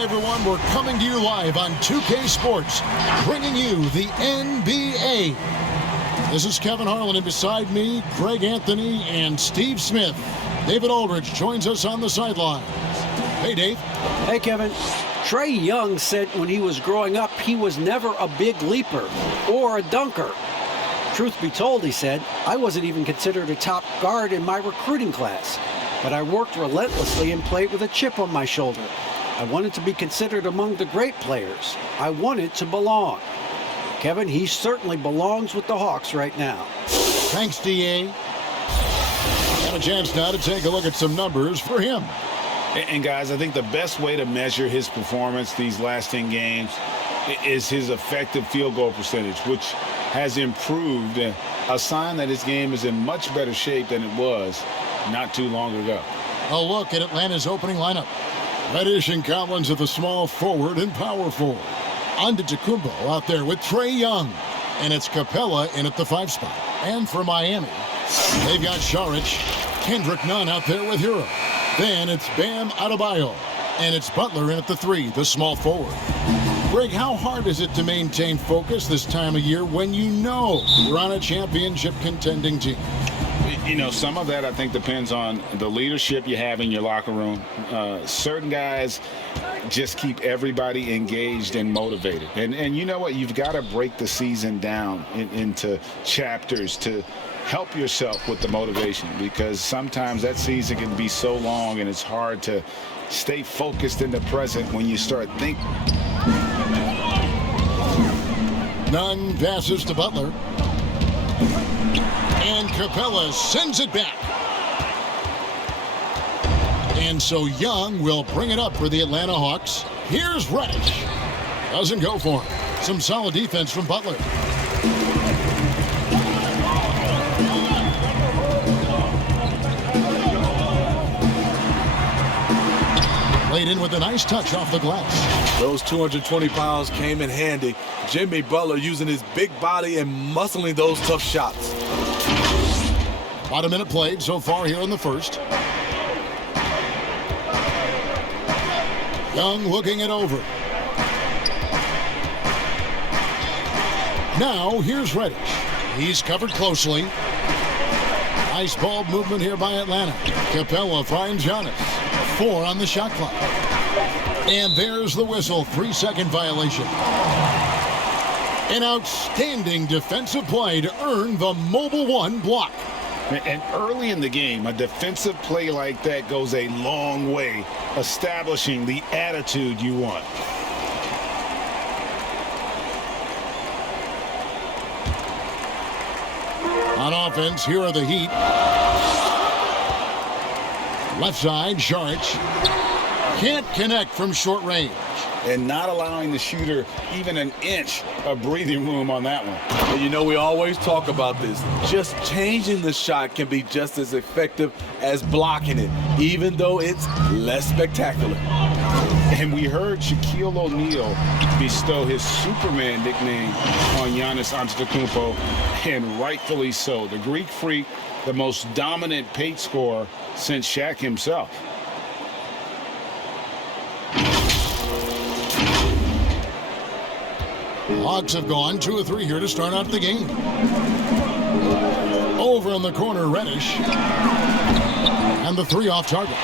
Hi, everyone. We're coming to you live on 2K Sports, bringing you the NBA. This is Kevin Harlan, and beside me, Greg Anthony and Steve Smith. David Aldridge joins us on the sidelines. Hey, Dave. Hey, Kevin. Trae Young said when he was growing up, he was never a big leaper or a dunker. Truth be told, he said, I wasn't even considered a top guard in my recruiting class, but I worked relentlessly and played with a chip on my shoulder. I wanted to be considered among the great players. I wanted to belong. Kevin, he certainly belongs with the Hawks right now. Thanks, D.A. Got a chance now to take a look at some numbers for him. And guys, I think the best way to measure his performance these last 10 games is his effective field goal percentage, which has improved, a sign that his game is in much better shape than it was not too long ago. A look at Atlanta's opening lineup. Reddish and Collins at the small forward and power forward. Antetokounmpo out there with Trae Young. And it's Capella in at the 5 spot. And for Miami, they've got Saric, Kendrick Nunn out there with Hero. Then it's Bam Adebayo. And it's Butler in at the 3, the small forward. Greg, how hard is it to maintain focus this time of year when you know you're on a championship contending team? You know, some of that I think depends on the leadership you have in your locker room. Certain guys just keep everybody engaged and motivated. And you know what? You've got to break the season down into chapters to help yourself with the motivation, because sometimes that season can be so long and it's hard to stay focused in the present when you start thinking. Nunn passes to Butler. And Capella sends it back. And so Young will bring it up for the Atlanta Hawks. Here's Reddish. Doesn't go for him. Some solid defense from Butler. Laid in with a nice touch off the glass. Those 220 pounds came in handy. Jimmy Butler using his big body and muscling those tough shots. About a minute played so far here in the first. Young looking it over. Now here's Reddish. He's covered closely. Nice ball movement here by Atlanta. Capella finds Giannis. 4 on the shot clock. And there's the whistle. 3-second violation. An outstanding defensive play to earn the Mobile One block. And early in the game, a defensive play like that goes a long way, establishing the attitude you want. On offense, here are the Heat. Left side, Saric. Can't connect from short range. And not allowing the shooter even an inch of breathing room on that one. And you know, we always talk about this. Just changing the shot can be just as effective as blocking it, even though it's less spectacular. And we heard Shaquille O'Neal bestow his Superman nickname on Giannis Antetokounmpo, and rightfully so. The Greek Freak, the most dominant paint scorer since Shaq himself. Hawks have gone 2 of 3 here to start out the game. Over in the corner, Reddish. And the 3 off target.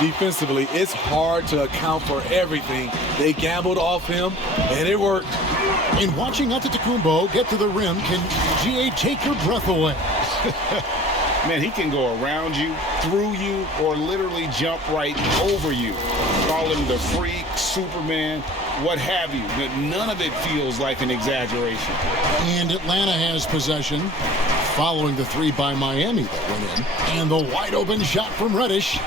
Defensively, it's hard to account for everything. They gambled off him, and it worked. In watching Antetokounmpo get to the rim, can GA take your breath away? Man, he can go around you, through you, or literally jump right over you. Call him the Freak, Superman, what have you. But none of it feels like an exaggeration. And Atlanta has possession following the 3 by Miami that went in. And the wide open shot from Reddish.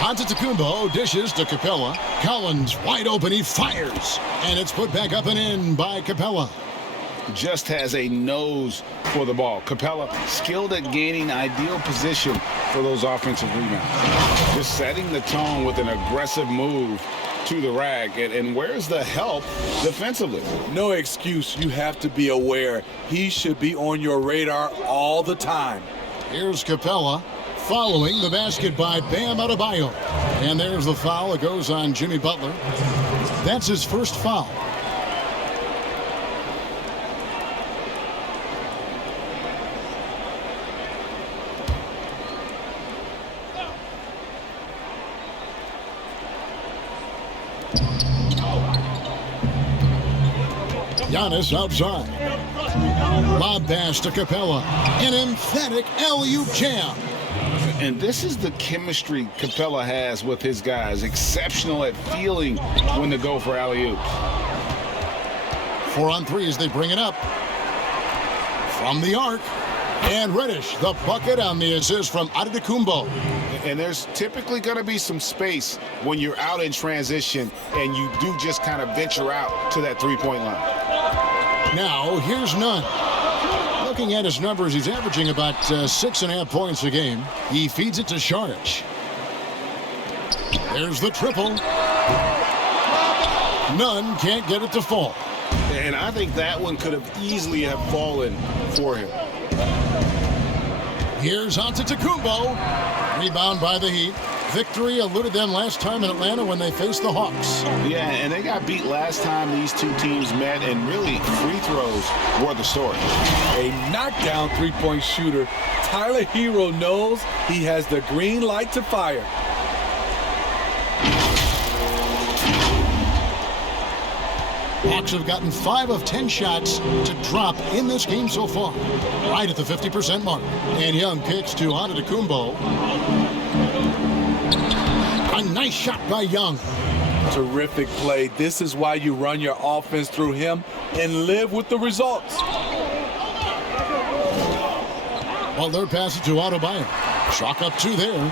Antetokounmpo dishes to Capella. Collins wide open, he fires. And it's put back up and in by Capella. Just has a nose for the ball. Capella skilled at gaining ideal position for those offensive rebounds. Just setting the tone with an aggressive move to the rack. And where's the help defensively? No excuse. You have to be aware. He should be on your radar all the time. Here's Capella. following the basket by Bam Adebayo. And there's the foul. It goes on Jimmy Butler. That's his first foul. Giannis outside. Lob pass to Capella. An emphatic alley-oop jam. And this is the chemistry Capella has with his guys. Exceptional at feeling when to go for alley-oops. 4 on 3 as they bring it up. From the arc. And Reddish, the bucket on the assist from Antetokounmpo. And there's typically going to be some space when you're out in transition and you do just kind of venture out to that three-point line. Now, here's Nunn. Looking at his numbers, he's averaging about 6.5 points a game. He feeds it to Saric. There's the triple. Nunn can't get it to fall. And I think that one could have easily have fallen for him. Here's Antetokounmpo. Rebound by the Heat. Victory eluded them last time in Atlanta when they faced the Hawks. Yeah, and they got beat last time these two teams met, and really free throws were the story. A knockdown three-point shooter. Tyler Hero knows he has the green light to fire. Hawks have gotten 5 of 10 shots to drop in this game so far, right at the 50% mark. And Young kicks to Antetokounmpo. A nice shot by Young. Terrific play. This is why you run your offense through him and live with the results. Butler passes to Adebayo. Chalk up 2 there.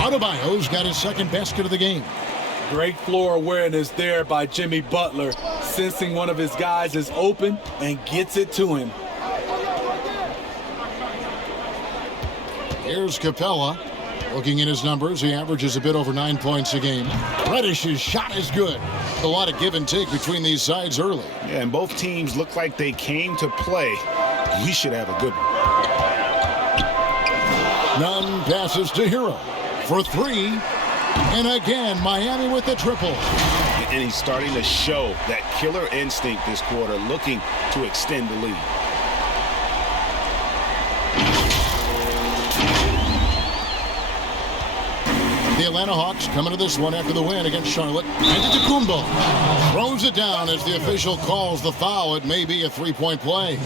Adebayo's got his second basket of the game. Great floor awareness there by Jimmy Butler, sensing one of his guys is open and gets it to him. Here's Capella. Looking at his numbers, he averages a bit over 9 points a game. Reddish's shot is good. A lot of give and take between these sides early. Yeah, and both teams look like they came to play. We should have a good one. Nunn passes to Hero for 3. And again, Miami with the triple. And he's starting to show that killer instinct this quarter, looking to extend the lead. The Atlanta Hawks coming to this one after the win against Charlotte. Antetokounmpo throws it down as the official calls the foul. It may be a three-point play.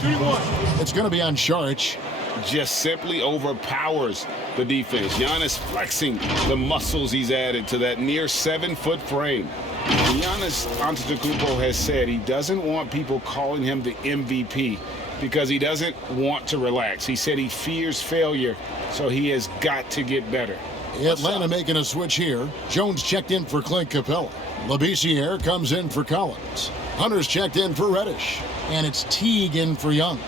It's going to be on Saric. Just simply overpowers the defense. Giannis flexing the muscles he's added to that near 7-foot frame. Giannis Antetokounmpo has said he doesn't want people calling him the MVP because he doesn't want to relax. He said he fears failure, so he has got to get better. Atlanta making a switch here. Jones checked in for Clint Capella. Labissiere comes in for Collins. Hunter's checked in for Reddish. And it's Teague in for Young.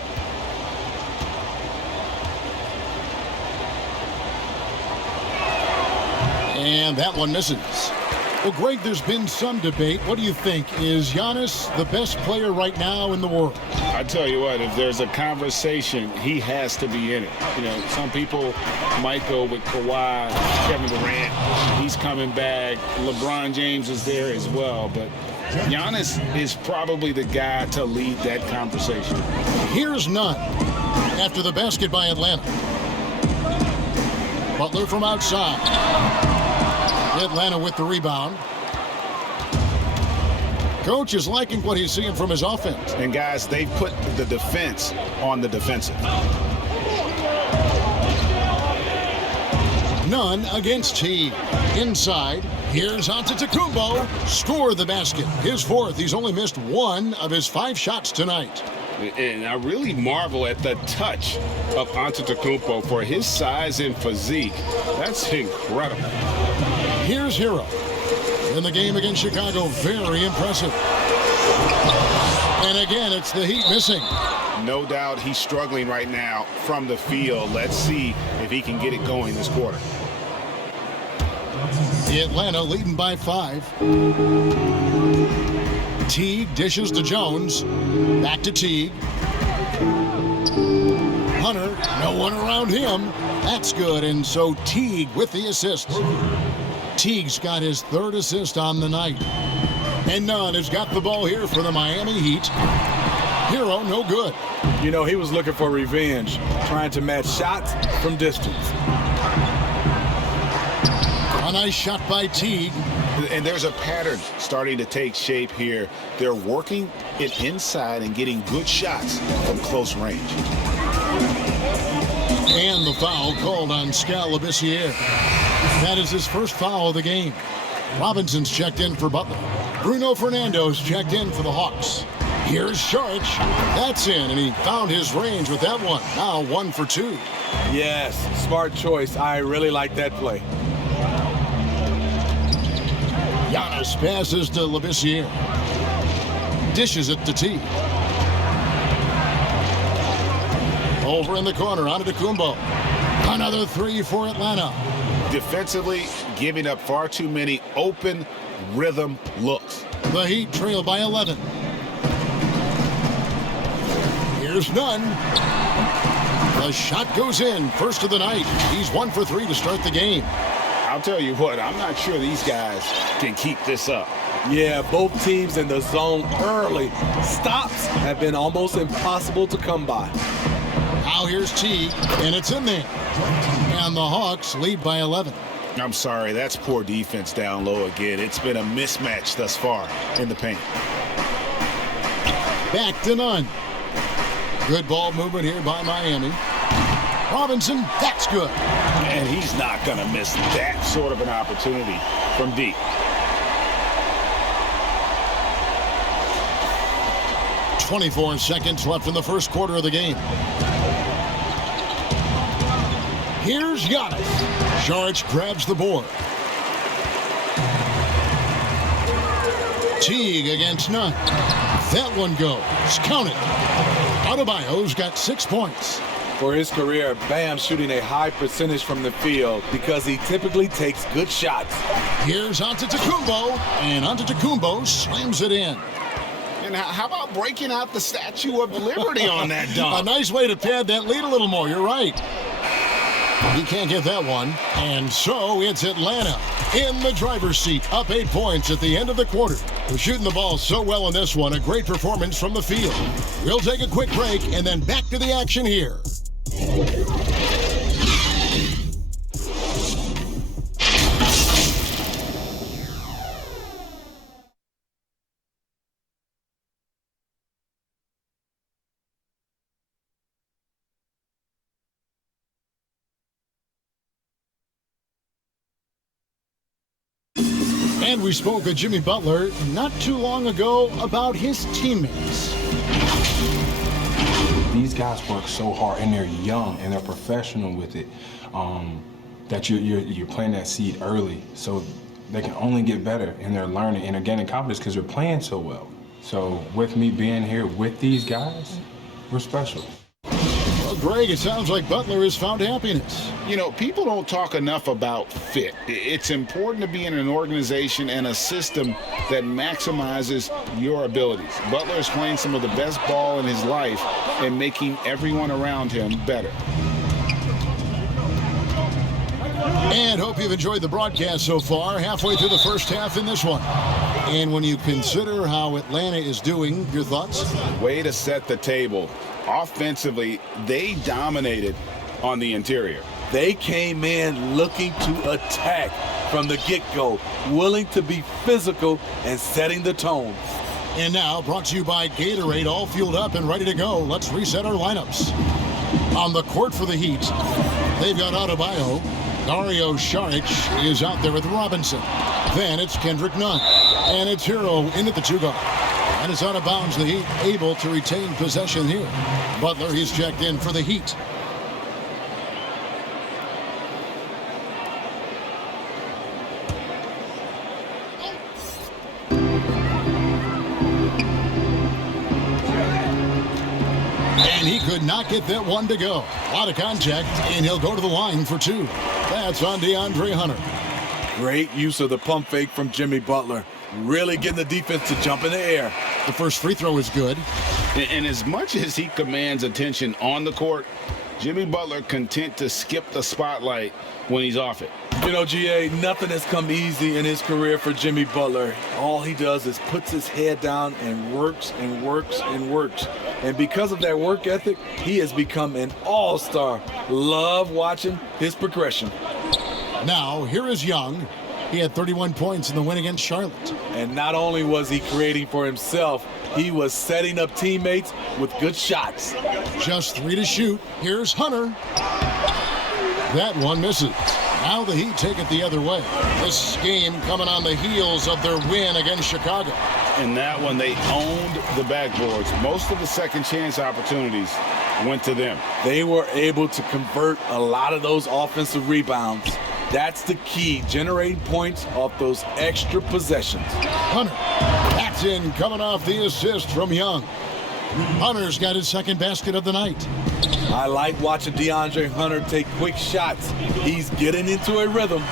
And that one misses. Well, Greg, there's been some debate. What do you think? Is Giannis the best player right now in the world? I tell you what, if there's a conversation, he has to be in it. You know, some people might go with Kawhi, Kevin Durant. He's coming back. LeBron James is there as well. But Giannis is probably the guy to lead that conversation. Here's Nunn after the basket by Atlanta. Butler from outside. Atlanta with the rebound. Coach is liking what he's seeing from his offense. And guys, they've put the defense on the defensive. Nunn against Teague. Inside, here's Antetokounmpo. Score the basket. His fourth. He's only missed 1 of his 5 shots tonight. And I really marvel at the touch of Antetokounmpo for his size and physique. That's incredible. Here's Hero. In the game against Chicago, very impressive. And again, it's the Heat missing. No doubt he's struggling right now from the field. Let's see if he can get it going this quarter. The Atlanta leading by 5. Teague dishes to Jones. Back to Teague. Hunter, no one around him. That's good, and so Teague with the assist. Teague's got his 3rd assist on the night. And Nunn has got the ball here for the Miami Heat. Hero, no good. You know, he was looking for revenge, trying to match shots from distance. A nice shot by Teague. And there's a pattern starting to take shape here. They're working it inside and getting good shots from close range. And the foul called on Skal Labissiere. That is his first foul of the game. Robinson's checked in for Butler. Bruno Fernando's checked in for the Hawks. Here's Saric. That's in, and he found his range with that one. Now 1 for 2. Yes, smart choice. I really like that play. Giannis passes to Labissiere. Dishes it to T. Over in the corner, Antetokounmpo. Another 3 for Atlanta. Defensively, giving up far too many open rhythm looks. The Heat trail by 11. Here's Nunn. The shot goes in, first of the night. He's 1 for 3 to start the game. I'll tell you what, I'm not sure these guys can keep this up. Yeah, both teams in the zone early. Stops have been almost impossible to come by. Now here's T, and it's in there. And the Hawks lead by 11. I'm sorry, that's poor defense down low again. It's been a mismatch thus far in the paint. Back to Nunn. Good ball movement here by Miami. Robinson, that's good. And he's not going to miss that sort of an opportunity from deep. .24 seconds left in the first quarter of the game. Here's Giannis. Saric grabs the board. Teague against Nunn. That one goes. Count it. Adebayo's got 6 points. For his career, Bam's shooting a high percentage from the field because he typically takes good shots. Here's Antetokounmpo, and Antetokounmpo slams it in. And how about breaking out the Statue of Liberty on that dunk? A nice way to pad that lead a little more. You're right. He can't get that one. And so it's Atlanta in the driver's seat, up 8 points at the end of the quarter. They're shooting the ball so well in this one. A great performance from the field. We'll take a quick break and then back to the action here. And we spoke with Jimmy Butler not too long ago about his teammates. These guys work so hard, and they're young, and they're professional with it, that you're planting that seed early, so they can only get better, and they're learning, and they're gaining confidence because they're playing so well. So with me being here with these guys, we're special. Well, Greg, it sounds like Butler has found happiness. You know, people don't talk enough about fit. It's important to be in an organization and a system that maximizes your abilities. Butler is playing some of the best ball in his life and making everyone around him better. And hope you've enjoyed the broadcast so far, halfway through the first half in this one. And when you consider how Atlanta is doing, your thoughts? Way to set the table. Offensively, they dominated on the interior. They came in looking to attack from the get-go, willing to be physical and setting the tone. And now, brought to you by Gatorade, all fueled up and ready to go. Let's reset our lineups. On the court for the Heat, they've got Adebayo. Dario Saric is out there with Robinson. Then it's Kendrick Nunn. And it's Hero in at the 2-guard. And it's out of bounds. The Heat able to retain possession here. Butler, he's checked in for the Heat. And he could not get that one to go. A lot of contact, and he'll go to the line for 2. That's on DeAndre Hunter. Great use of the pump fake from Jimmy Butler. Really getting the defense to jump in the air. The first free throw is good. And as much as he commands attention on the court, Jimmy Butler content to skip the spotlight when he's off it. You know, GA, nothing has come easy in his career for Jimmy Butler. All he does is puts his head down and works and works and works. And because of that work ethic, he has become an all-star. Love watching his progression. Now, here is Young. He had 31 points in the win against Charlotte. And not only was he creating for himself, he was setting up teammates with good shots. Just 3 to shoot. Here's Hunter. That one misses. Now the Heat take it the other way. This game coming on the heels of their win against Chicago. In that one, they owned the backboards. Most of the second chance opportunities went to them. They were able to convert a lot of those offensive rebounds. That's the key, generating points off those extra possessions. Hunter, that's in, coming off the assist from Young. Hunter's got his second basket of the night. I like watching DeAndre Hunter take quick shots. He's getting into a rhythm.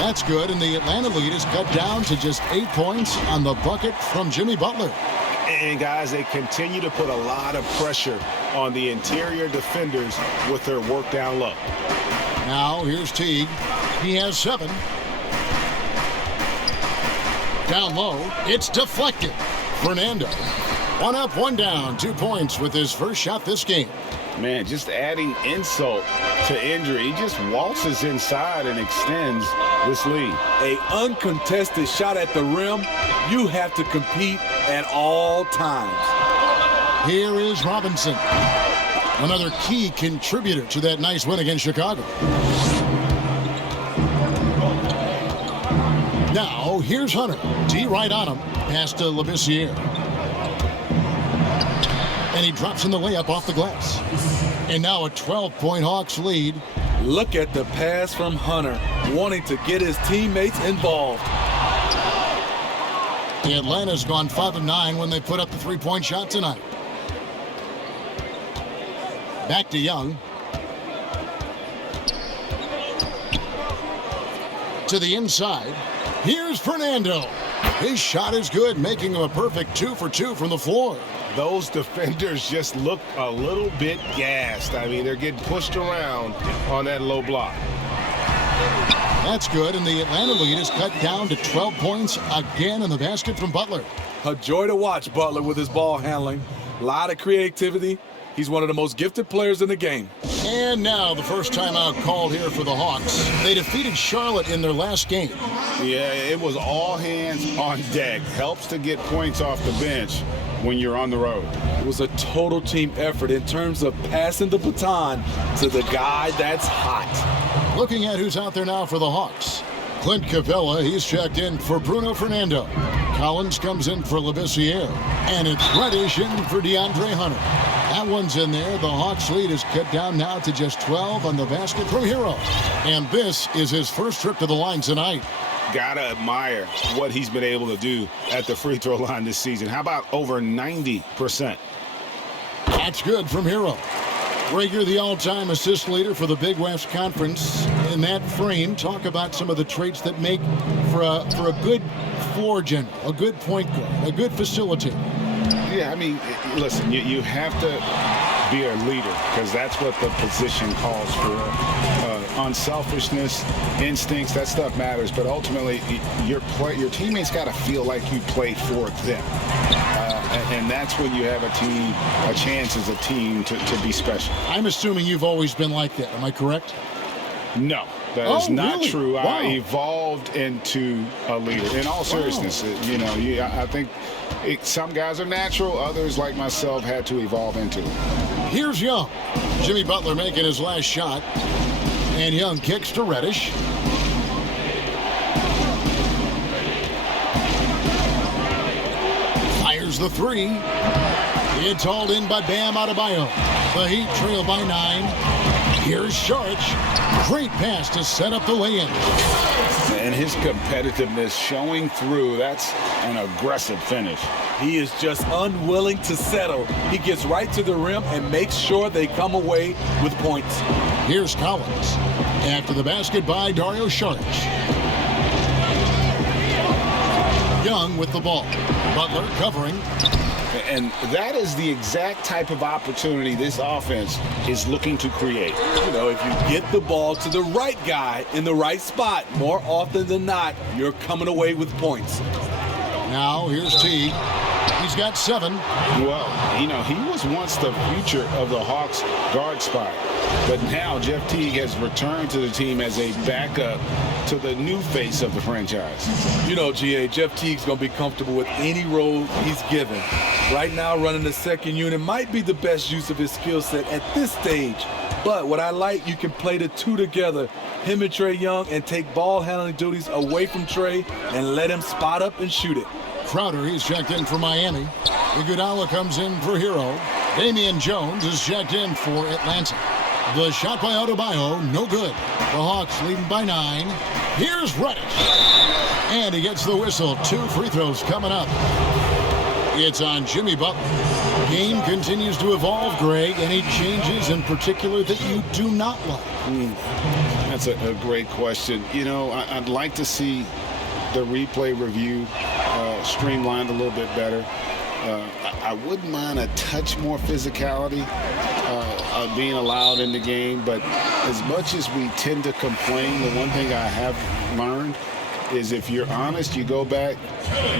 That's good, and the Atlanta lead is cut down to just 8 points on the bucket from Jimmy Butler. And guys, they continue to put a lot of pressure on the interior defenders with their work down low. Now, here's Teague. He has 7. Down low, it's deflected. Fernando, 1 up, 1 down, 2 points with his first shot this game. Man, just adding insult to injury. He just waltzes inside and extends this lead. A uncontested shot at the rim, you have to compete at all times. Here is Robinson, another key contributor to that nice win against Chicago. Now, here's Hunter. D right on him. Pass to Labissiere. And he drops in the layup off the glass. And now a 12-point Hawks lead. Look at the pass from Hunter, wanting to get his teammates involved. Atlanta's gone 5 of 9 when they put up the 3-point shot tonight. Back to Young. To the inside. Here's Fernando. His shot is good, making him a perfect 2 for 2 from the floor. Those defenders just look a little bit gassed. I mean, they're getting pushed around on that low block. That's good, and the Atlanta lead is cut down to 12 points again in the basket from Butler. A joy to watch Butler with his ball handling. A lot of creativity. He's one of the most gifted players in the game. And now the first timeout called here for the Hawks. They defeated Charlotte in their last game. Yeah, it was all hands on deck. Helps to get points off the bench when you're on the road. It was a total team effort in terms of passing the baton to the guy that's hot. Looking at who's out there now for the Hawks. Clint Capella, he's checked in for Bruno Fernando. Collins comes in for Labissiere. And it's Reddish in for DeAndre Hunter. That one's in there. The Hawks lead is cut down now to just 12 on the basket from Hero. And this is his first trip to the line tonight. Gotta admire what he's been able to do at the free throw line this season. How about over 90%? That's good from Hero. Rager, the all-time assist leader for the Big West Conference. In that frame, talk about some of the traits that make for a good floor general, a good point guard, a good facilitator. Yeah, I mean, listen, you have to be a leader because that's what the position calls for. Unselfishness, instincts, that stuff matters. But ultimately, your teammates got to feel like you play for them. And that's when you have a chance as a team to be special. I'm assuming you've always been like that. Am I correct? No, that is not really? true. Wow. I evolved into a leader. In all seriousness, I think some guys are natural. Others, like myself, had to evolve into it. Here's Young. Jimmy Butler making his last shot. And Young kicks to Reddish. Fires the 3. It's hauled in by Bam Adebayo. The Heat trail by 9. Here's Saric. Great pass to set up the lay-in. And his competitiveness showing through. That's an aggressive finish. He is just unwilling to settle. He gets right to the rim and makes sure they come away with points. Here's Collins. After the basket by Dario Saric. Young with the ball. Butler covering. And that is the exact type of opportunity this offense is looking to create. You know, if you get the ball to the right guy in the right spot, more often than not, you're coming away with points. Now here's Teague. He's got 7. Well, you know, he was once the future of the Hawks guard spot. But now Jeff Teague has returned to the team as a backup to the new face of the franchise. You know, GA, Jeff Teague's going to be comfortable with any role he's given. Right now, running the second unit might be the best use of his skill set at this stage. But what I like, you can play the two together, him and Trae Young, and take ball handling duties away from Trae and let him spot up and shoot it. Crowder, he's checked in for Miami. Iguodala comes in for Hero. Damian Jones is checked in for Atlanta. The shot by Adebayo, no good. The Hawks leading by 9. Here's Reddish. And he gets the whistle. 2 free throws coming up. It's on Jimmy Butler. Game continues to evolve, Greg. Any changes in particular that you do not like? That's a great question. You know, I'd like to see the replay review streamlined a little bit better. I wouldn't mind a touch more physicality being allowed in the game, but as much as we tend to complain, the one thing I have learned is if you're honest, you go back,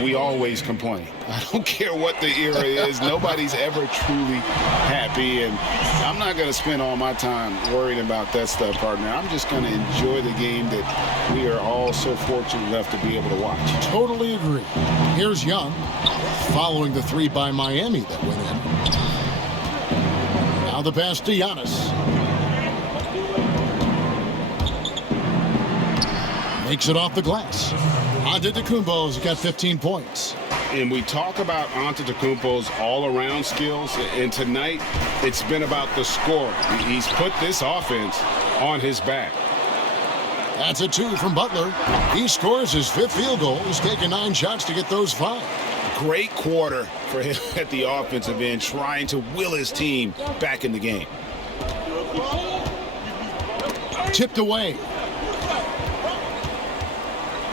we always complain. I don't care what the era is. Nobody's ever truly happy, and I'm not going to spend all my time worried about that stuff, partner. I'm just going to enjoy the game that we are all so fortunate enough to be able to watch. Totally agree. Here's Young, following the 3 by Miami that went in. Now the pass to Giannis. Makes it off the glass. Antetokounmpo's got 15 points. And we talk about Antetokounmpo's all-around skills, and tonight it's been about the scoring. He's put this offense on his back. That's a 2 from Butler. He scores his 5th field goal. He's taken 9 shots to get those 5. Great quarter for him at the offensive end, trying to will his team back in the game. Tipped away.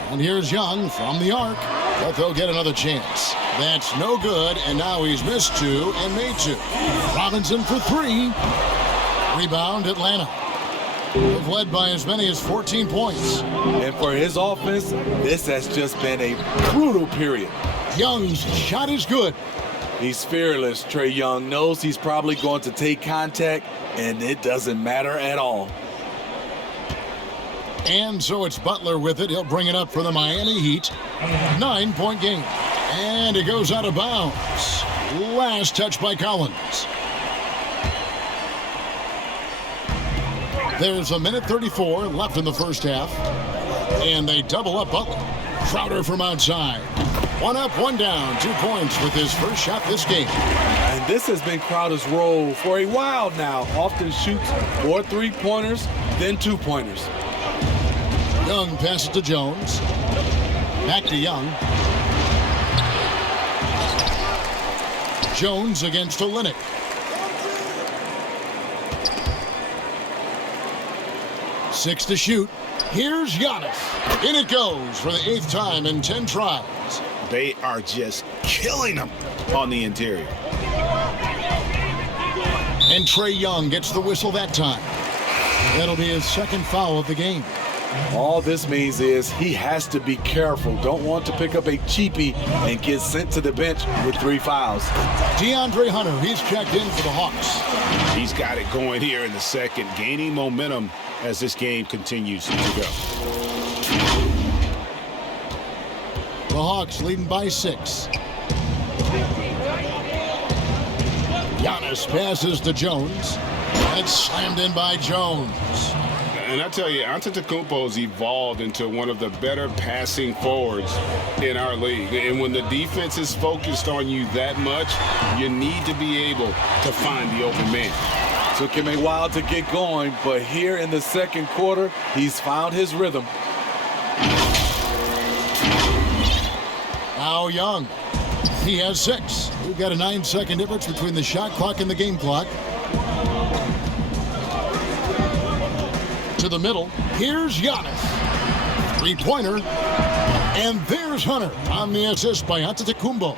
And here's Young from the arc, but they'll get another chance. That's no good, and now he's missed 2 and made 2. Robinson for 3. Rebound, Atlanta. They've led by as many as 14 points. And for his offense, this has just been a brutal period. Young's shot is good. He's fearless. Trae Young knows he's probably going to take contact, and it doesn't matter at all. And so it's Butler with it. He'll bring it up for the Miami Heat. 9-point game. And it goes out of bounds. Last touch by Collins. There's a minute 34 left in the first half. And they double up Butler. Crowder from outside. 1 up, 1 down. 2 points with his first shot this game. And this has been Crowder's role for a while now. Often shoots more 3-pointers than 2-pointers. Young passes to Jones. Back to Young. Jones against Olynyk. Six to shoot. Here's Giannis. In it goes for the 8th time in 10 tries. They are just killing them on the interior. And Trae Young gets the whistle that time. That'll be his 2nd foul of the game. All this means is he has to be careful. Don't want to pick up a cheapie and get sent to the bench with 3 fouls. DeAndre Hunter, he's checked in for the Hawks. He's got it going here in the second, gaining momentum as this game continues to go. The Hawks leading by 6. Giannis passes to Jones. That's slammed in by Jones. And I tell you, Antetokounmpo's evolved into one of the better passing forwards in our league. And when the defense is focused on you that much, you need to be able to find the open man. Took him a while to get going, but here in the second quarter, he's found his rhythm. Now Young. He has 6. We've got a 9-second difference between the shot clock and the game clock. To the middle. Here's Giannis. 3-pointer. And there's Hunter on the assist by Antetokounmpo.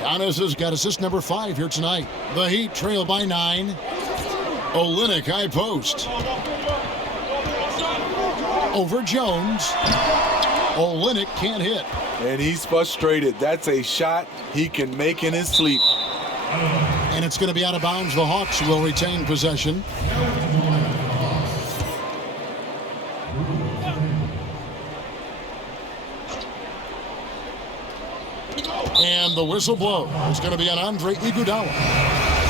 Giannis has got assist number 5 here tonight. The Heat trail by 9. Olynyk high post. Over Jones. Olynyk can't hit. And he's frustrated. That's a shot he can make in his sleep. And it's going to be out of bounds. The Hawks will retain possession. And the whistle blow is going to be on Andre Iguodala.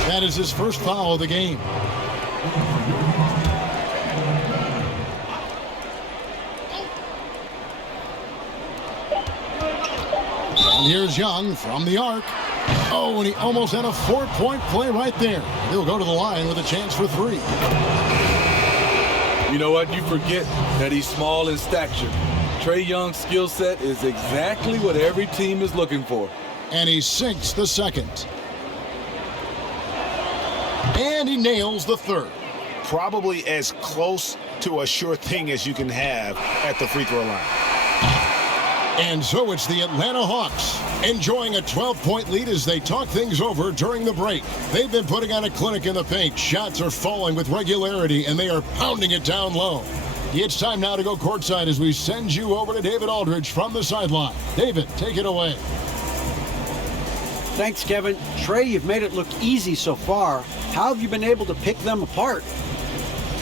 That is his first foul of the game. And here's Young from the arc. Oh, and he almost had a 4-point play right there. He'll go to the line with a chance for 3. You know what? You forget that he's small in stature. Trae Young's skill set is exactly what every team is looking for. And he sinks the second. And he nails the third. Probably as close to a sure thing as you can have at the free throw line. And so it's the Atlanta Hawks enjoying a 12-point lead as they talk things over during the break. They've been putting on a clinic in the paint. Shots are falling with regularity, and they are pounding it down low. It's time now to go courtside as we send you over to David Aldridge from the sideline. David, take it away. Thanks, Kevin. Trae, you've made it look easy so far. How have you been able to pick them apart?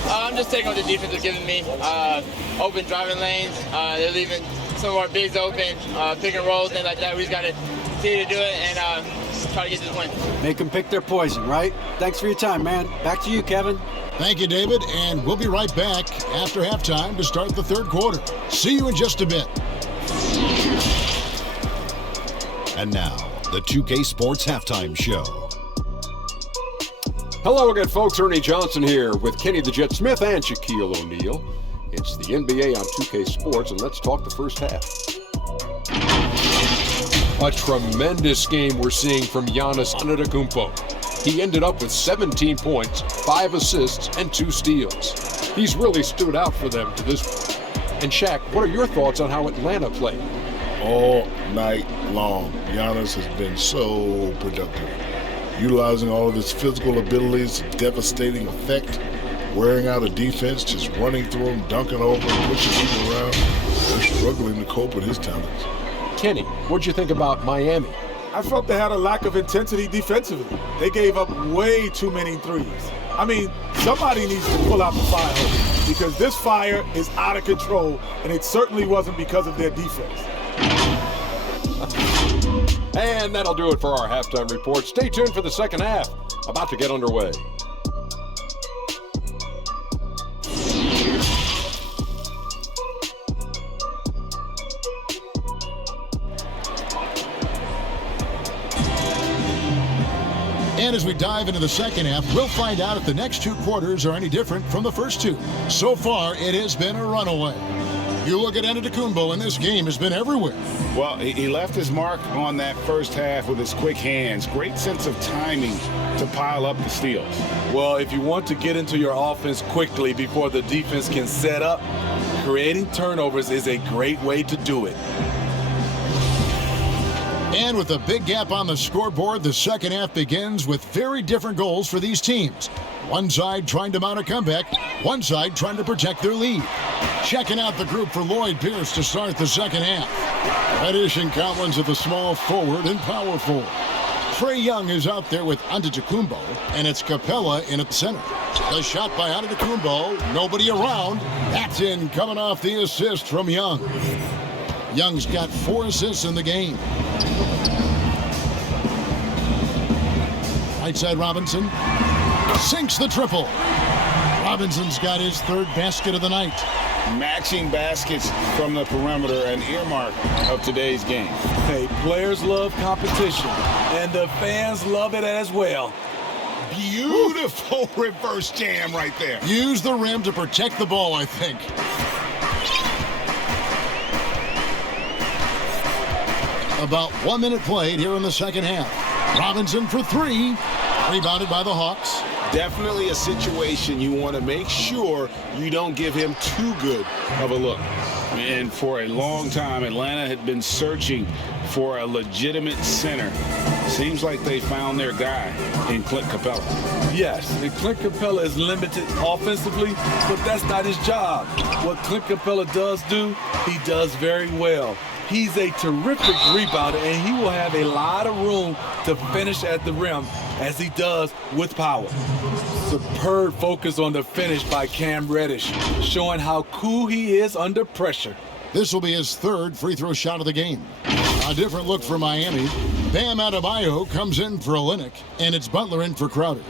I'm just taking what the defense is giving me. Open driving lanes. They're leaving some of our bigs open, pick and rolls, things like that. We just got to continue to do it and try to get this win. Make them pick their poison, right? Thanks for your time, man. Back to you, Kevin. Thank you, David, and we'll be right back after halftime to start the third quarter. See you in just a bit. And now, the 2K Sports Halftime Show. Hello again, folks. Ernie Johnson here with Kenny the Jet Smith and Shaquille O'Neal. It's the NBA on 2K Sports, and let's talk the first half. A tremendous game we're seeing from Giannis Antetokounmpo. He ended up with 17 points, 5 assists, and 2 steals. He's really stood out for them to this point. And Shaq, what are your thoughts on how Atlanta played? All night long, Giannis has been so productive, utilizing all of his physical abilities, devastating effect, wearing out a defense, just running through them, dunking over and pushing people around. They're struggling to cope with his talents. Kenny, what'd you think about Miami? I felt they had a lack of intensity defensively. They gave up way too many threes. I mean, somebody needs to pull out the fire hose because this fire is out of control, and it certainly wasn't because of their defense. And that'll do it for our halftime report. Stay tuned for the second half. About to get underway. And as we dive into the second half, we'll find out if the next 2 quarters are any different from the first 2. So far, it has been a runaway. You look at Antetokounmpo, and this game has been everywhere. Well, he left his mark on that first half with his quick hands. Great sense of timing to pile up the steals. Well, if you want to get into your offense quickly before the defense can set up, creating turnovers is a great way to do it. And with a big gap on the scoreboard, the second half begins with very different goals for these teams. One side trying to mount a comeback, one side trying to protect their lead. Checking out the group for Lloyd Pierce to start the second half. Reddish and Collins at the small forward and power forward. Trae Young is out there with Antetokounmpo, and it's Capella in at center. The shot by Antetokounmpo, nobody around. That's in, coming off the assist from Young. Young's got 4 assists in the game. Right side Robinson sinks the triple. Robinson's got his 3rd basket of the night. Matching baskets from the perimeter, an earmark of today's game. Hey, players love competition, and the fans love it as well. Beautiful reverse jam right there. Use the rim to protect the ball, I think. About 1 minute played here in the second half. Robinson for 3. Rebounded by the Hawks. Definitely a situation you want to make sure you don't give him too good of a look. And for a long time, Atlanta had been searching for a legitimate center. Seems like they found their guy in Clint Capella. Yes, and Clint Capella is limited offensively, but that's not his job. What Clint Capella does do, he does very well. He's a terrific rebounder, and he will have a lot of room to finish at the rim, as he does with power. Superb focus on the finish by Cam Reddish, showing how cool he is under pressure. This will be his third free throw shot of the game. A different look for Miami. Bam Adebayo comes in for Olynyk, and it's Butler in for Crowder.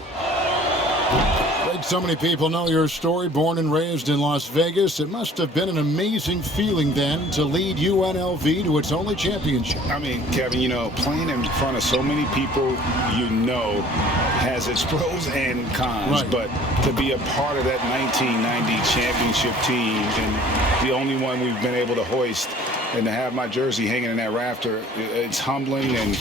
Like so many people know your story, born and raised in Las Vegas, it must have been an amazing feeling then to lead UNLV to its only championship. I mean, Kevin, you know, playing in front of so many people you know has its pros and cons, right. But to be a part of that 1990 championship team and the only one we've been able to hoist and to have my jersey hanging in that rafter, it's humbling, and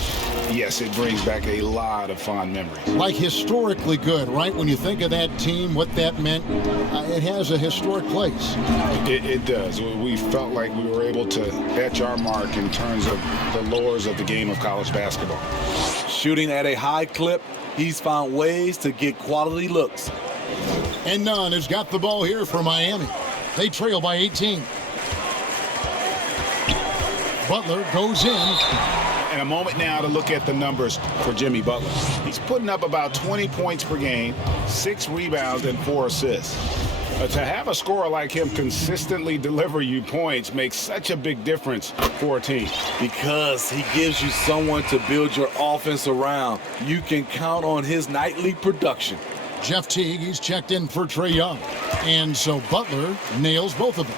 yes, it brings back a lot of fond memories. Like historically good, right? When you think of that team, what that meant, it has a historic place. It does. We felt like we were able to etch our mark in terms of the lures of the game of college basketball. Shooting at a high clip, he's found ways to get quality looks. And Nunn has got the ball here for Miami. They trail by 18. Butler goes in. And a moment now to look at the numbers for Jimmy Butler. He's putting up about 20 points per game, 6 rebounds, and 4 assists. To have a scorer like him consistently deliver you points makes such a big difference for a team. Because he gives you someone to build your offense around. You can count on his nightly production. Jeff Teague, he's checked in for Trae Young. And so Butler nails both of them.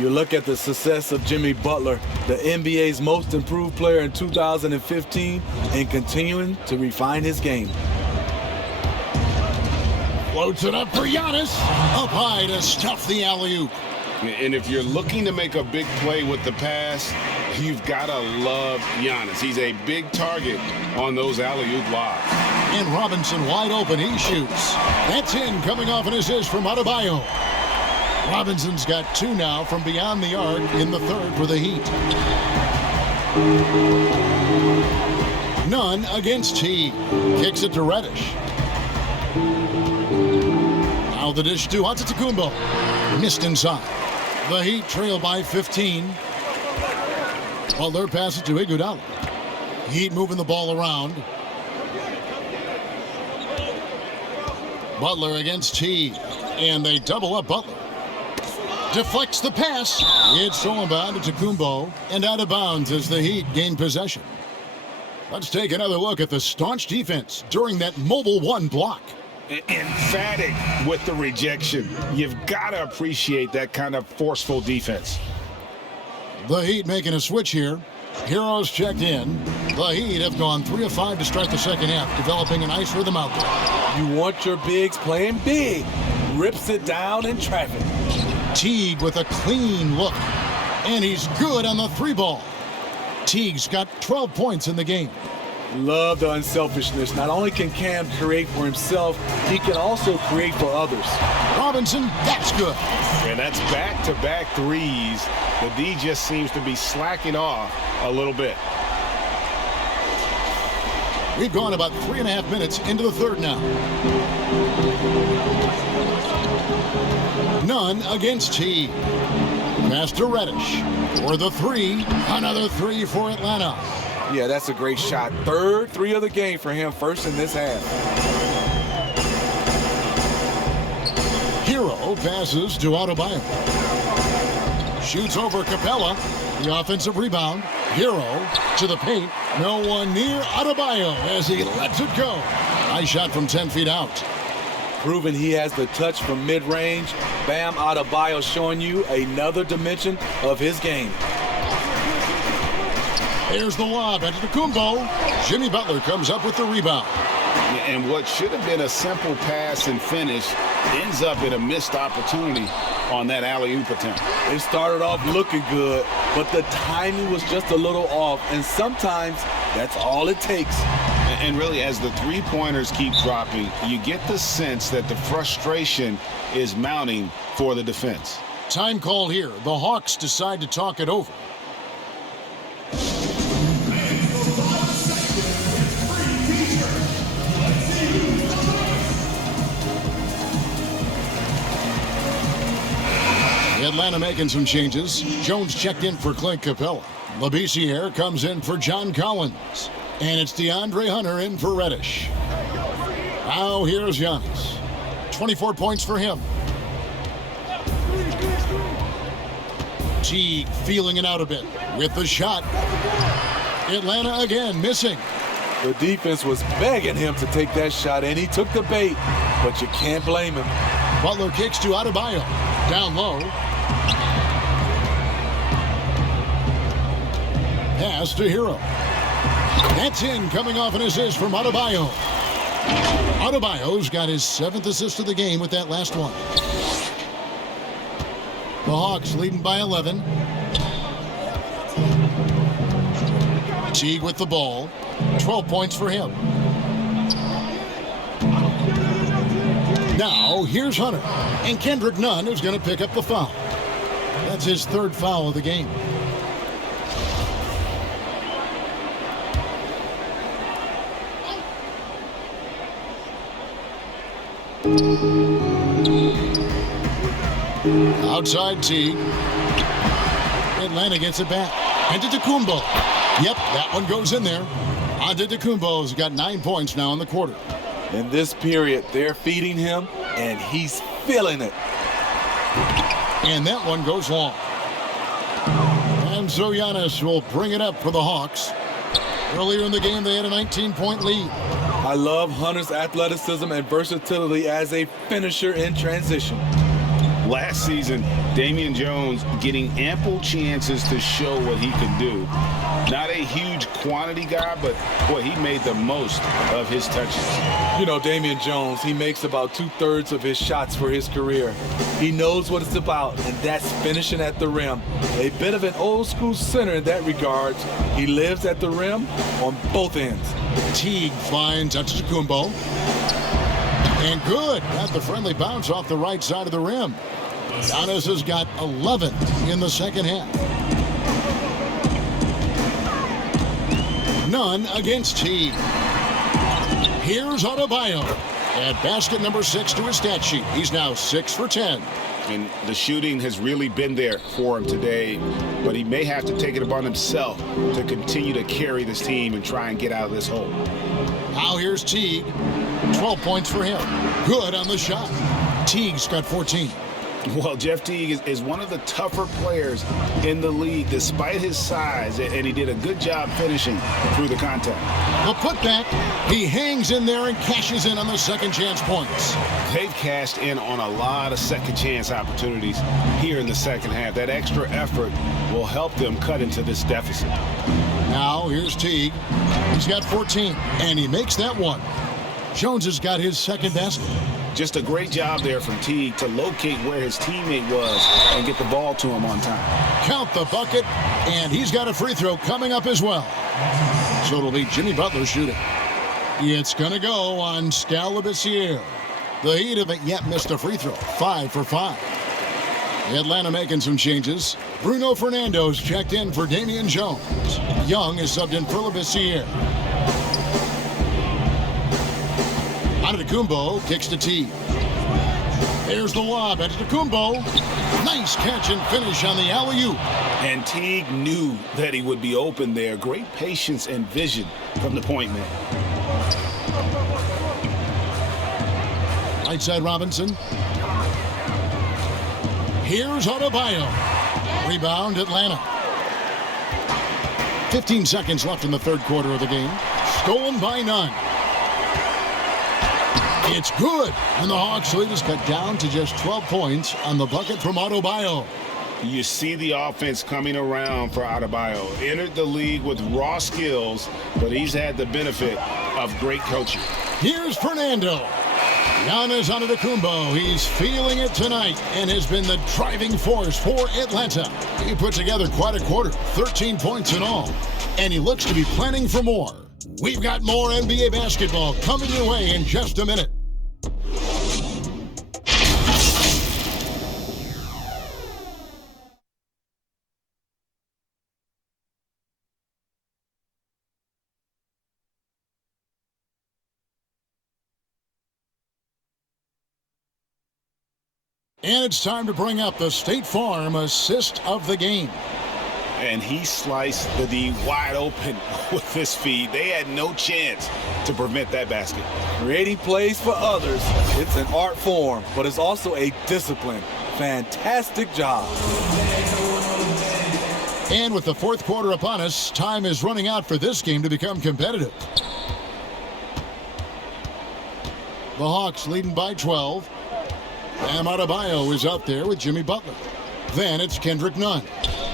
You look at the success of Jimmy Butler, the NBA's most improved player in 2015, and continuing to refine his game. Floats it up for Giannis. Up high to stuff the alley-oop. And if you're looking to make a big play with the pass, you've got to love Giannis. He's a big target on those alley-oop lobs. And Robinson wide open. He shoots. That's in, coming off an assist from Adebayo. Robinson's got 2 now from beyond the arc in the third for the Heat. Nunn against Teague. Kicks it to Reddish. Now the dish to Antetokounmpo. Missed inside. The Heat trail by 15. Butler passes to Iguodala. Heat moving the ball around. Butler against Teague. And they double up Butler. Deflects the pass. It's stolen by Antetokounmpo and out of bounds as the Heat gain possession. Let's take another look at the staunch defense during that mobile 1 block. Emphatic with the rejection. You've got to appreciate that kind of forceful defense. The Heat making a switch here. Heroes checked in. The Heat have gone 3 of 5 to start the second half, developing a nice rhythm out there. You want your bigs playing big. Rips it down in traffic. Teague with a clean look. And he's good on the 3-ball. Teague's got 12 points in the game. Love the unselfishness. Not only can Cam create for himself, he can also create for others. Robinson, that's good. And that's back-to-back threes. The D just seems to be slacking off a little bit. We've gone about 3.5 minutes into the third now. Nunn against Teague. Pass to Reddish for the 3. Another 3 for Atlanta. Yeah, that's a great shot. Third 3 of the game for him, first in this half. Hero passes to Adebayo. Shoots over Capella. The offensive rebound. Hero to the paint. No one near Adebayo as he lets it go. Nice shot from 10 feet out. Proving he has the touch from mid-range. Bam Adebayo showing you another dimension of his game. There's the lob into the Kumbo. Jimmy Butler comes up with the rebound. And what should have been a simple pass and finish ends up in a missed opportunity on that alley-oop attempt. It started off looking good, but the timing was just a little off, and sometimes that's all it takes. And really, as the three-pointers keep dropping, you get the sense that the frustration is mounting for the defense. Time call here. The Hawks decide to talk it over. Atlanta making some changes. Jones checked in for Clint Capella. Labissiere comes in for John Collins. And it's DeAndre Hunter in for Reddish. Now here's Giannis. 24 points for him. Teague feeling it out a bit with the shot. Atlanta again missing. The defense was begging him to take that shot, and he took the bait, but you can't blame him. Butler kicks to Adebayo. Down low. Pass to Hero. That's in, coming off an assist from Adebayo. Adebayo's got his 7th assist of the game with that last one. The Hawks leading by 11. Teague with the ball. 12 points for him. Now, here's Hunter. And Kendrick Nunn is going to pick up the foul. That's his 3rd foul of the game. Outside Teague. Atlanta gets it back. Antetokounmpo. Yep, that one goes in there. Antetokounmpo's got 9 points now in the quarter. In this period, they're feeding him, and he's feeling it. And that one goes long. And so Giannis will bring it up for the Hawks. Earlier in the game, they had a 19-point lead. I love Hunter's athleticism and versatility as a finisher in transition. Last season, Damian Jones getting ample chances to show what he can do. Not a huge quantity guy, but boy, he made the most of his touches. You know, Damian Jones, he makes about 2/3 of his shots for his career. He knows what it's about, and that's finishing at the rim. A bit of an old school center in that regard. He lives at the rim on both ends. Teague finds Antetokounmpo. And good. Got the friendly bounce off the right side of the rim. Giannis has got 11 in the second half. None against Teague. Here's Adebayo. And basket number 6 to his stat sheet. He's now 6 for 10. And the shooting has really been there for him today, but he may have to take it upon himself to continue to carry this team and try and get out of this hole. Now here's Teague. 12 points for him. Good on the shot. Teague's got 14. Well, Jeff Teague is one of the tougher players in the league despite his size, and he did a good job finishing through the contact. The putback, he hangs in there and cashes in on the second chance points. They've cashed in on a lot of second chance opportunities here in the second half. That extra effort will help them cut into this deficit. Now here's Teague. He's got 14, and he makes that one. Jones has got his second basket. Just a great job there from Teague to locate where his teammate was and get the ball to him on time. Count the bucket, and he's got a free throw coming up as well. So it'll be Jimmy Butler shooting. It's going to go on Skal Labissiere. The Heat haven't yet missed a free throw. 5 for 5. Atlanta making some changes. Bruno Fernando's checked in for Damian Jones. Young is subbed in for Labissiere. Antetokounmpo kicks to Teague. There's the lob. Antetokounmpo. Nice catch and finish on the alley-oop. And Teague knew that he would be open there. Great patience and vision from the point man. Right side Robinson. Here's Adebayo. Rebound Atlanta. 15 seconds left in the third quarter of the game. Stolen by Nunn. It's good, and the Hawks lead is cut down to just 12 points on the bucket from Adebayo. You see the offense coming around for Adebayo. Entered the league with raw skills, but he's had the benefit of great coaching. Here's Fernando. Giannis Antetokounmpo. He's feeling it tonight and has been the driving force for Atlanta. He put together quite a quarter, 13 points in all, and he looks to be planning for more. We've got more NBA basketball coming your way in just a minute. And it's time to bring up the State Farm assist of the game. And he sliced the D wide open with his feed. They had no chance to prevent that basket. Creating plays for others, it's an art form, but it's also a discipline. Fantastic job. And with the fourth quarter upon us, time is running out for this game to become competitive. The Hawks leading by 12. Bam Adebayo is out there with Jimmy Butler. Then it's Kendrick Nunn.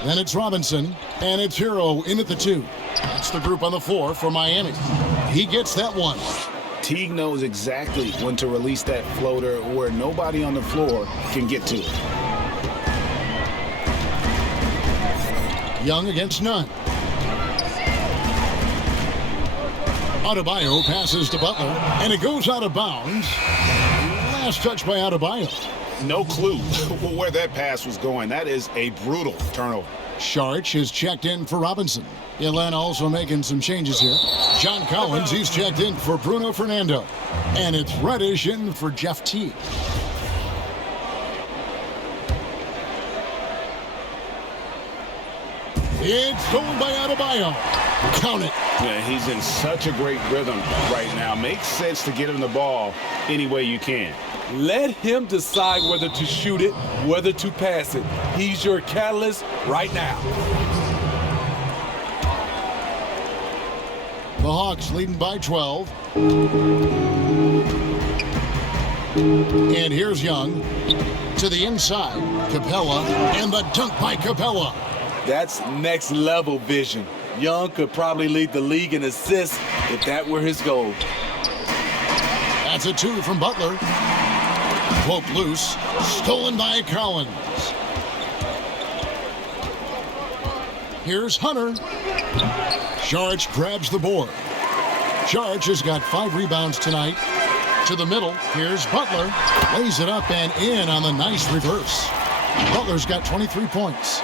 Then it's Robinson. And it's Hero in at the 2. That's the group on the floor for Miami. He gets that one. Teague knows exactly when to release that floater where nobody on the floor can get to it. Young against Nunn. Adebayo passes to Butler, and it goes out of bounds. Last touch by Adebayo. No clue where that pass was going. That is a brutal turnover. Saric is checked in for Robinson. Atlanta also making some changes here. John Collins, he's checked in for Bruno Fernando. And it's Reddish in for Jeff Teague. It's stolen by Adebayo. Count it. Yeah, he's in such a great rhythm right now. Makes sense to get him the ball any way you can. Let him decide whether to shoot it, whether to pass it. He's your catalyst right now. The Hawks leading by 12. And here's Young to the inside. Capella, and the dunk by Capella. That's next level vision. Young could probably lead the league in assists if that were his goal. That's a 2 from Butler. Pope loose, stolen by Collins. Here's Hunter. Saric grabs the board. Saric has got 5 rebounds tonight. To the middle, here's Butler. Lays it up and in on the nice reverse. Butler's got 23 points.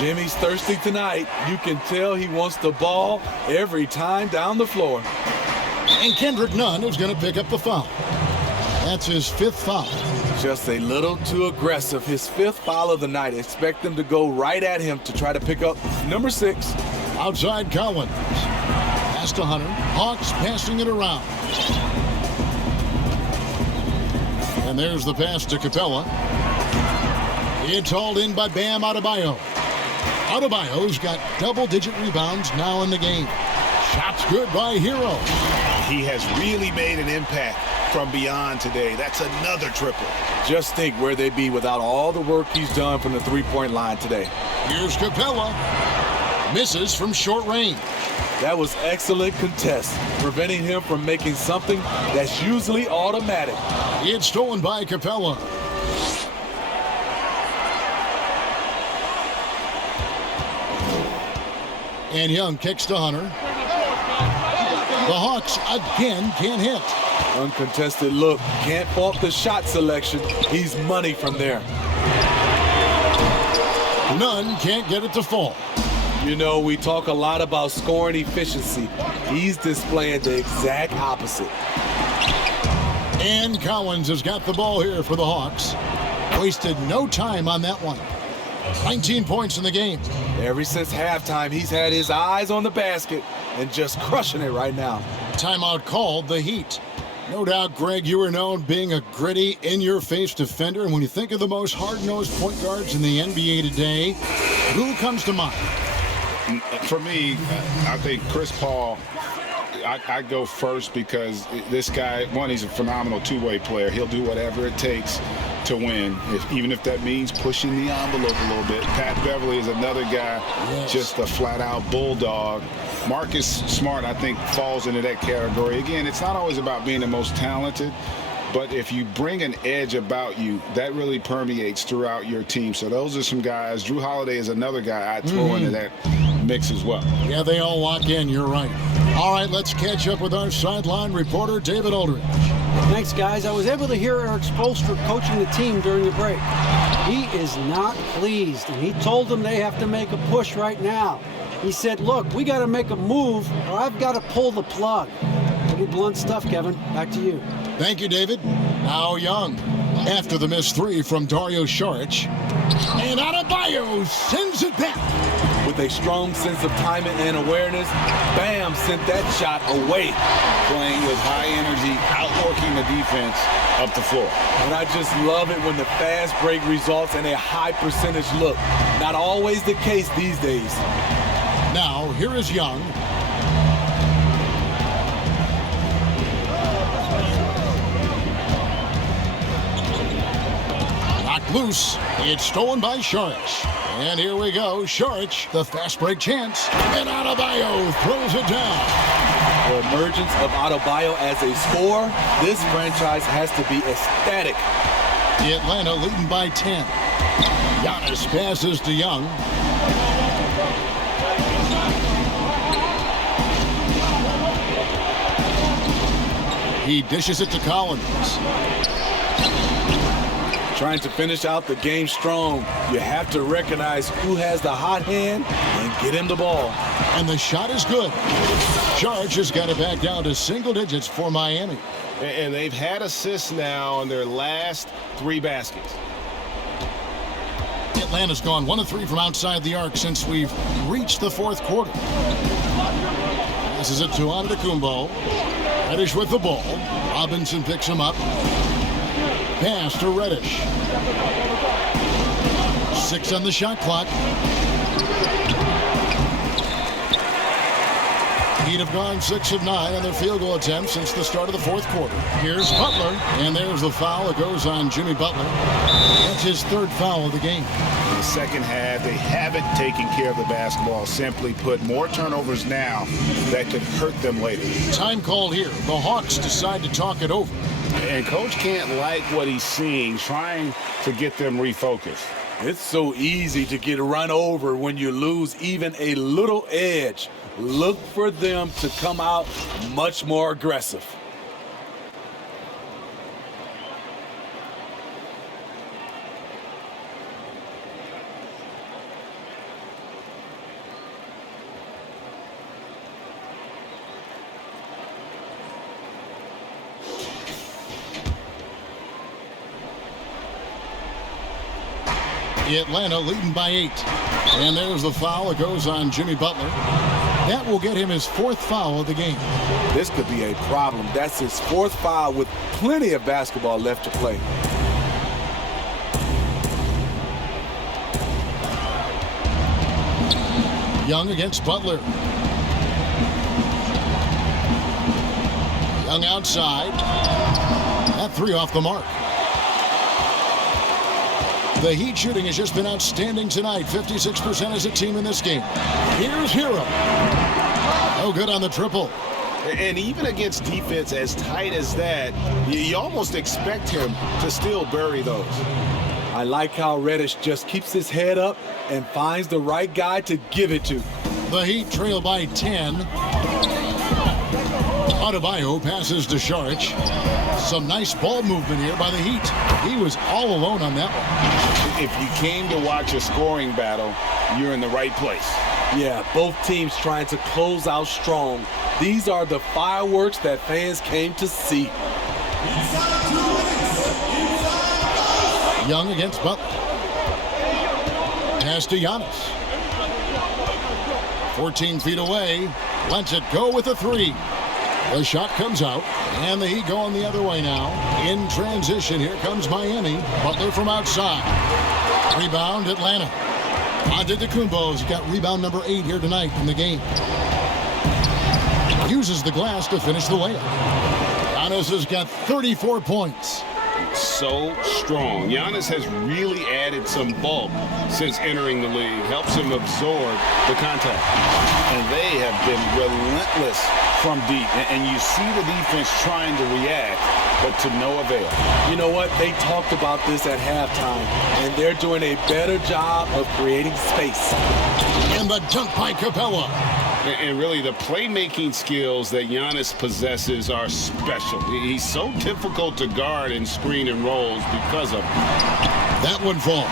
Jimmy's thirsty tonight. You can tell he wants the ball every time down the floor. And Kendrick Nunn is going to pick up the foul. That's his 5th foul. Just a little too aggressive. His 5th foul of the night. Expect them to go right at him to try to pick up number 6. Outside Collins. Pass to Hunter. Hawks passing it around. And there's the pass to Capella. It's hauled in by Bam Adebayo. Adebayo's got double-digit rebounds now in the game. Shots good by Hero. He has really made an impact from beyond today. That's another triple. Just think where they'd be without all the work he's done from the three-point line today. Here's Capella. Misses from short range. That was excellent contest, preventing him from making something that's usually automatic. It's stolen by Capella. And Young kicks to Hunter. The Hawks again can't hit. Uncontested look. Can't fault the shot selection. He's money from there. Nunn can't get it to fall. You know, we talk a lot about scoring efficiency. He's displaying the exact opposite. And Collins has got the ball here for the Hawks. Wasted no time on that one. 19 points in the game. Ever since halftime, he's had his eyes on the basket and just crushing it right now. Timeout called, the Heat. No doubt, Greg, you are known being a gritty, in-your-face defender. And when you think of the most hard-nosed point guards in the NBA today, who comes to mind? For me, I think Chris Paul. I go first because this guy, one, he's a phenomenal two-way player. He'll do whatever it takes to win, even if that means pushing the envelope a little bit. Pat Beverly is another guy, just a flat-out bulldog. Marcus Smart, I think, falls into that category. Again, it's not always about being the most talented, but if you bring an edge about you, that really permeates throughout your team. So those are some guys. Drew Holiday is another guy I'd throw into that mix as well. Yeah, they all lock in. You're right. All right, let's catch up with our sideline reporter, David Aldridge. Thanks, guys. I was able to hear Eric Spoelstra coaching the team during the break. He is not pleased, and he told them they have to make a push right now. He said, look, we got to make a move, or I've got to pull the plug. Pretty blunt stuff, Kevin. Back to you. Thank you, David. Now Young. After the missed three from Dario Saric. And Adebayo sends it back. With a strong sense of timing and awareness, Bam sent that shot away. Playing with high energy, outworking the defense up the floor. And I just love it when the fast break results in a high percentage look. Not always the case these days. Now, here is Young. Knocked loose. It's stolen by Saric. And here we go. Saric, the fast break chance. And Adebayo throws it down. The emergence of Adebayo as a scorer, this franchise has to be ecstatic. Atlanta leading by 10. Giannis passes to Young. He dishes it to Collins. Trying to finish out the game strong, you have to recognize who has the hot hand and get him the ball. And the shot is good. Saric has got it back down to single digits for Miami. And they've had assists now on their last 3 baskets. Atlanta's gone 1 of 3 from outside the arc since we've reached the fourth quarter. Passes it to Antetokounmpo. Reddish with the ball. Robinson picks him up. Pass to Reddish. 6 on the shot clock. Heat have gone 6 of 9 on their field goal attempts since the start of the fourth quarter. Here's Butler, and there's the foul that goes on Jimmy Butler. That's his 3rd foul of the game. In the second half, they haven't taken care of the basketball. Simply put, more turnovers now that could hurt them later. Time called here. The Hawks decide to talk it over. And Coach can't like what he's seeing, trying to get them refocused. It's so easy to get run over when you lose even a little edge. Look for them to come out much more aggressive. Atlanta leading by 8. And there's the foul that goes on Jimmy Butler. That will get him his 4th foul of the game. This could be a problem. That's his 4th foul with plenty of basketball left to play. Young against Butler. Young outside. That 3 off the mark. The Heat shooting has just been outstanding tonight. 56% as a team in this game. Here's Hero. No good on the triple. And even against defense as tight as that, you almost expect him to still bury those. I like how Reddish just keeps his head up and finds the right guy to give it to. The Heat trail by 10. Adebayo passes to Saric. Some nice ball movement here by the Heat. He was all alone on that one. If you came to watch a scoring battle, you're in the right place. Yeah, both teams trying to close out strong. These are the fireworks that fans came to see. Young against Butler. Pass to Giannis. 14 feet away. Lets it go with a 3. The shot comes out, and the Heat going the other way now. In transition, here comes Miami. Butler from outside. Rebound, Atlanta. Antetokounmpo's got rebound number 8 here tonight in the game. Uses the glass to finish the layup. Giannis has got 34 points. So strong. Giannis has really added some bulk since entering the league. Helps him absorb the contact. And they have been relentless from deep. And you see the defense trying to react, but to no avail. You know what? They talked about this at halftime, and they're doing a better job of creating space. And the dunk by Capella. And really, the playmaking skills that Giannis possesses are special. He's so difficult to guard and screen and rolls because of it. That one falls.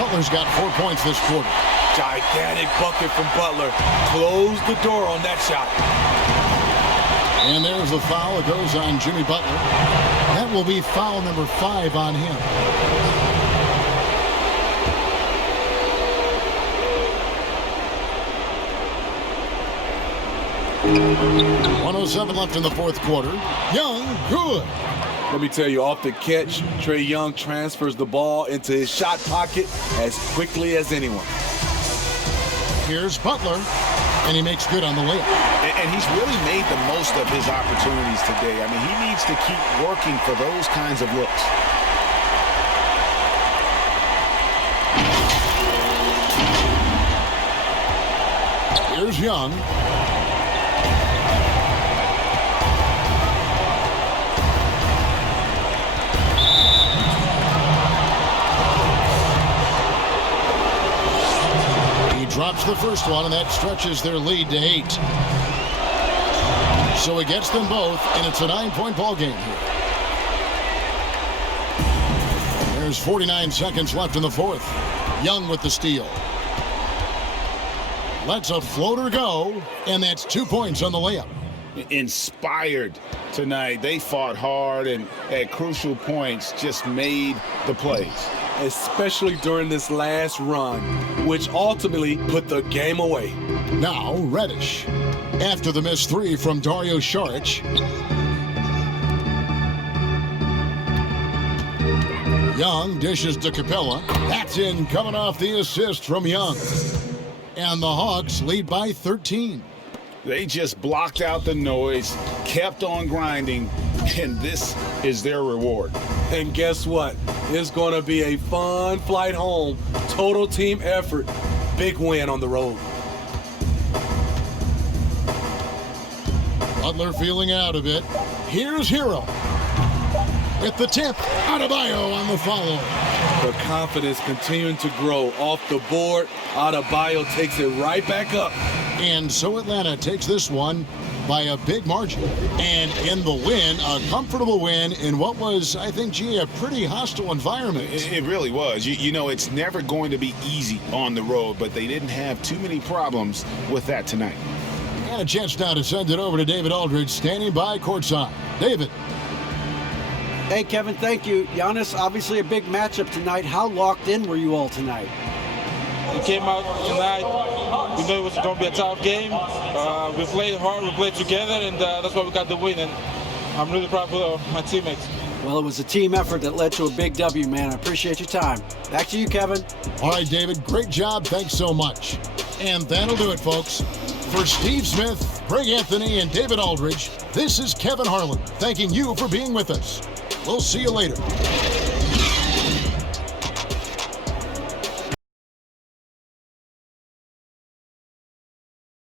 Butler's got 4 points this quarter. Gigantic bucket from Butler. Close the door on that shot. And there's a foul. It goes on Jimmy Butler. That will be foul number 5 on him. .107 left in the fourth quarter. Young, good. Let me tell you, off the catch, Trae Young transfers the ball into his shot pocket as quickly as anyone. Here's Butler, and he makes good on the layup. And he's really made the most of his opportunities today. I mean, he needs to keep working for those kinds of looks. Here's Young. Drops the first one, and that stretches their lead to 8. So he gets them both, and it's a 9-point ball game here. There's 49 seconds left in the fourth. Young with the steal. Lets a floater go, and that's 2 points on the layup. Inspired tonight. They fought hard, and at crucial points just made the plays. Especially during this last run, which ultimately put the game away. Now, Reddish. After the missed 3 from Dario Saric. Young dishes to Capella. That's in, coming off the assist from Young. And the Hawks lead by 13. They just blocked out the noise, kept on grinding, and this is their reward. And guess what? It's going to be a fun flight home. Total team effort. Big win on the road. Butler feeling out a bit. Here's Hero. With the tip, Adebayo on the follow. The confidence continuing to grow off the board. Adebayo takes it right back up. And so Atlanta takes this one by a big margin. And in the win, a comfortable win in what was, I think, a pretty hostile environment. It really was. You know, it's never going to be easy on the road, but they didn't have too many problems with that tonight. And a chance now to send it over to David Aldridge, standing by courtside. David. Hey, Kevin, thank you. Giannis, obviously a big matchup tonight. How locked in were you all tonight? We came out tonight. We knew it was going to be a tough game. We played hard, we played together, and that's why we got the win. And I'm really proud of my teammates. Well, it was a team effort that led to a big W, man. I appreciate your time. Back to you, Kevin. All right, David, great job. Thanks so much. And that'll do it, folks. For Steve Smith, Greg Anthony, and David Aldridge, this is Kevin Harlan thanking you for being with us. We'll see you later.